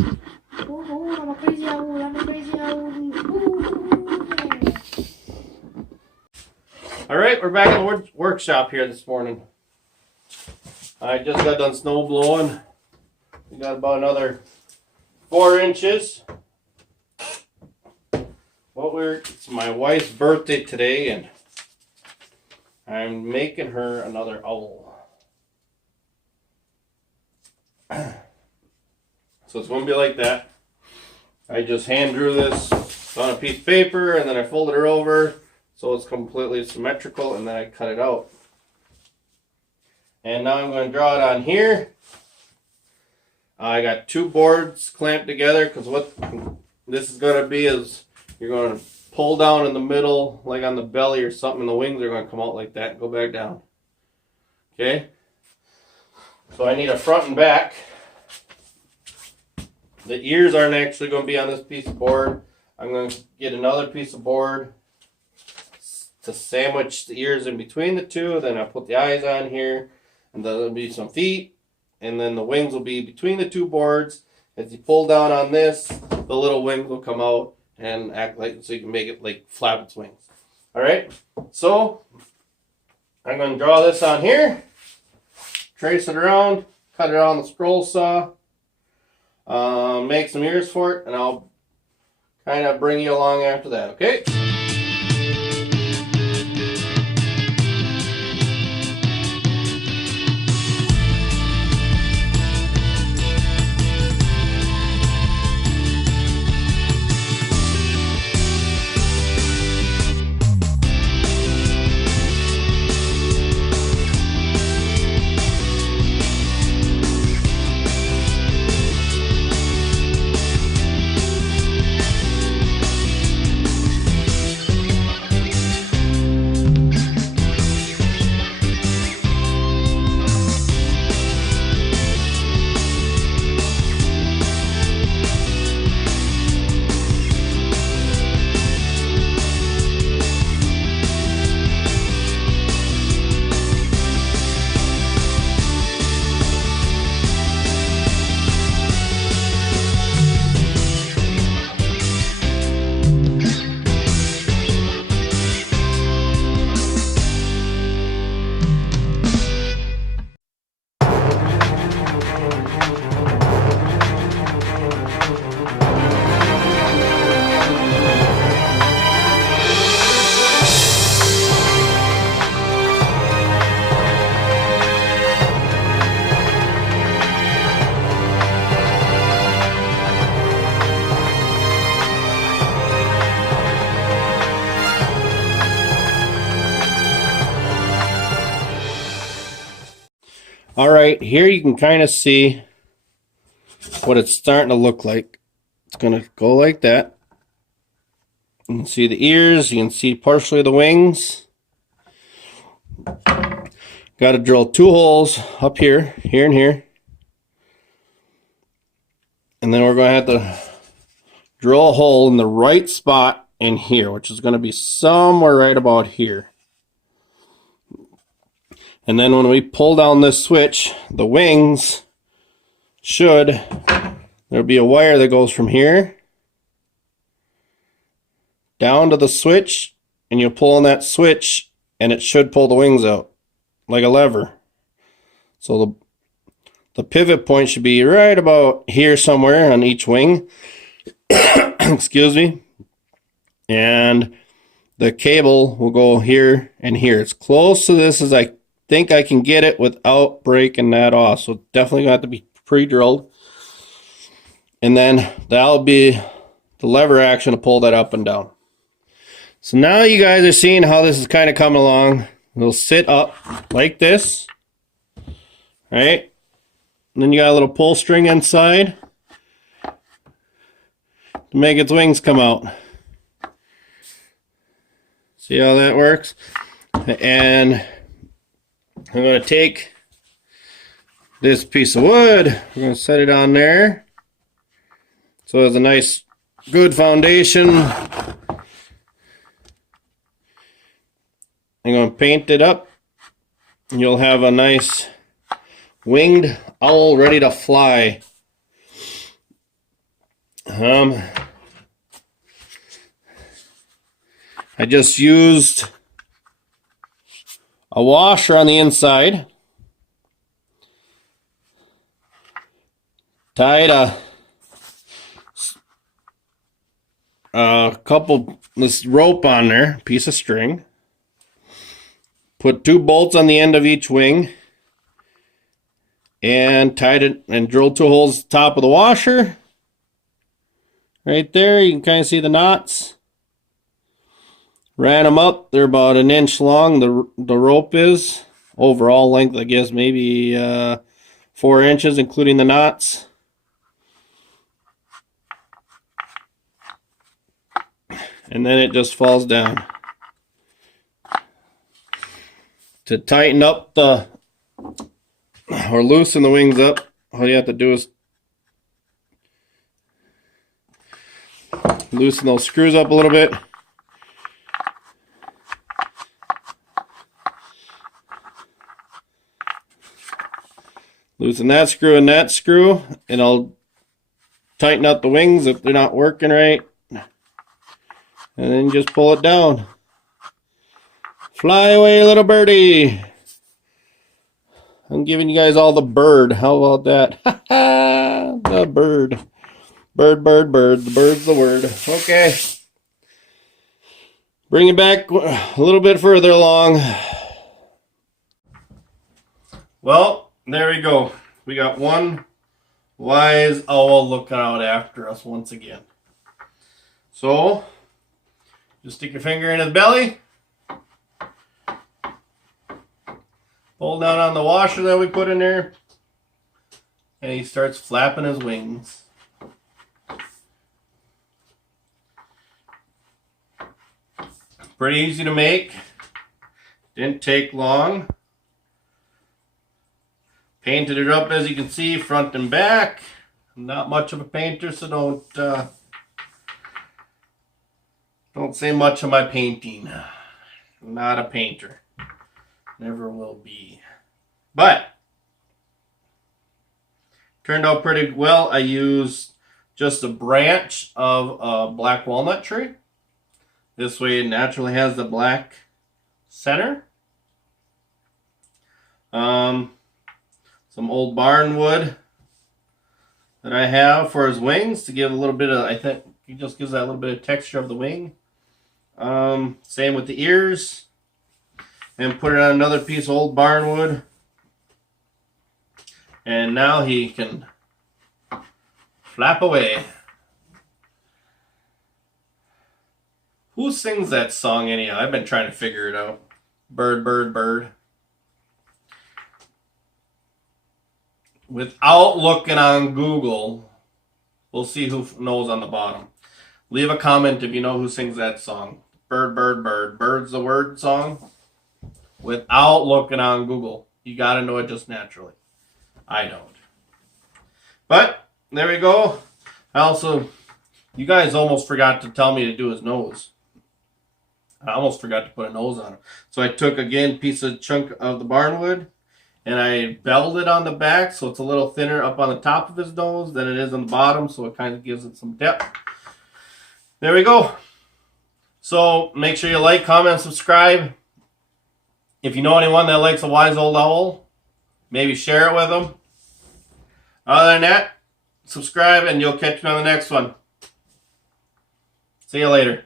Ooh, I'm a crazy owl. I'm a crazy owl. Ooh, yeah. All right, we're back in the workshop here this morning. I just got done snow blowing. We got about another 4 inches. It's my wife's birthday today, and I'm making her another owl. So it's going to be like that. I just hand drew this on a piece of paper, and then I folded her over so it's completely symmetrical, and then I cut it out. And now I'm going to draw it on here. I got 2 boards clamped together, because what this is going to be is you're going to pull down in the middle, like on the belly or something, and the wings are going to come out like that and go back down. Okay? So I need a front and back. The ears aren't actually going to be on this piece of board. I'm going to get another piece of board to sandwich the ears in between the two. Then I'll put the eyes on here, and there'll be some feet, and then the wings will be between the 2 boards. As you pull down on this, the little wings will come out and act like, so you can make it like flap its wings. All right, so I'm going to draw this on here, trace it around, cut it on the scroll saw, make some ears for it, and I'll kind of bring you along after that, okay? All right, here you can kind of see what it's starting to look like. It's going to go like that. You can see the ears, you can see partially the wings. Got to drill 2 holes up here, here and here. And then we're going to have to drill a hole in the right spot in here, which is going to be somewhere right about here. And then when we pull down this switch, the wings there'll be a wire that goes from here down to the switch, and you'll pull on that switch, and it should pull the wings out like a lever. So the pivot point should be right about here somewhere on each wing. Excuse me. And the cable will go here and here. It's close to this as I think I can get it without breaking that off. So definitely got to be pre-drilled. And then that'll be the lever action to pull that up and down. So now you guys are seeing how this is kind of coming along. It'll sit up like this, right? And then you got a little pull string inside to make its wings come out. See how that works? And I'm going to take this piece of wood, we're going to set it on there so it's a nice good foundation. I'm going to paint it up, and you'll have a nice winged owl ready to fly. I just used a washer on the inside. Tied a couple this rope on there, piece of string. Put 2 bolts on the end of each wing. And tied it and drilled 2 holes at the top of the washer. Right there, you can kind of see the knots. Ran them up. They're about 1 inch long. The rope is. Overall length, I guess, maybe 4 inches, including the knots. And then it just falls down. To tighten up or loosen the wings up, all you have to do is loosen those screws up a little bit. Loosen that screw and that screw, and I'll tighten up the wings if they're not working right. And then just pull it down. Fly away, little birdie. I'm giving you guys all the bird. How about that? The bird. Bird, bird, bird. The bird's the word. Okay. Bring it back a little bit further along. Well, there we go. We got one wise owl looking out after us once again. So, just stick your finger in his belly. Pull down on the washer that we put in there. And he starts flapping his wings. Pretty easy to make. Didn't take long. Painted it up, as you can see, front and back. I'm not much of a painter, so don't say much of my painting. I'm not a painter. Never will be. But turned out pretty well. I used just a branch of a black walnut tree. This way it naturally has the black center. Some old barn wood that I have for his wings to give a little bit of, I think it just gives that a little bit of texture of the wing. Same with the ears. And put it on another piece of old barn wood. And now he can flap away. Who sings that song anyhow? I've been trying to figure it out. Bird, bird, bird. Without looking on Google, we'll see who knows on the bottom. Leave a comment if you know who sings that song. Bird, bird, bird. Bird's the word song. Without looking on Google. You got to know it just naturally. I don't. But, there we go. You guys almost forgot to tell me to do his nose. I almost forgot to put a nose on him. So I took, again, a chunk of the barnwood, and I beveled it on the back so it's a little thinner up on the top of his nose than it is on the bottom, so it kind of gives it some depth. There we go. So, make sure you like, comment, subscribe. If you know anyone that likes a wise old owl, maybe share it with them. Other than that, subscribe and you'll catch me on the next one. See you later.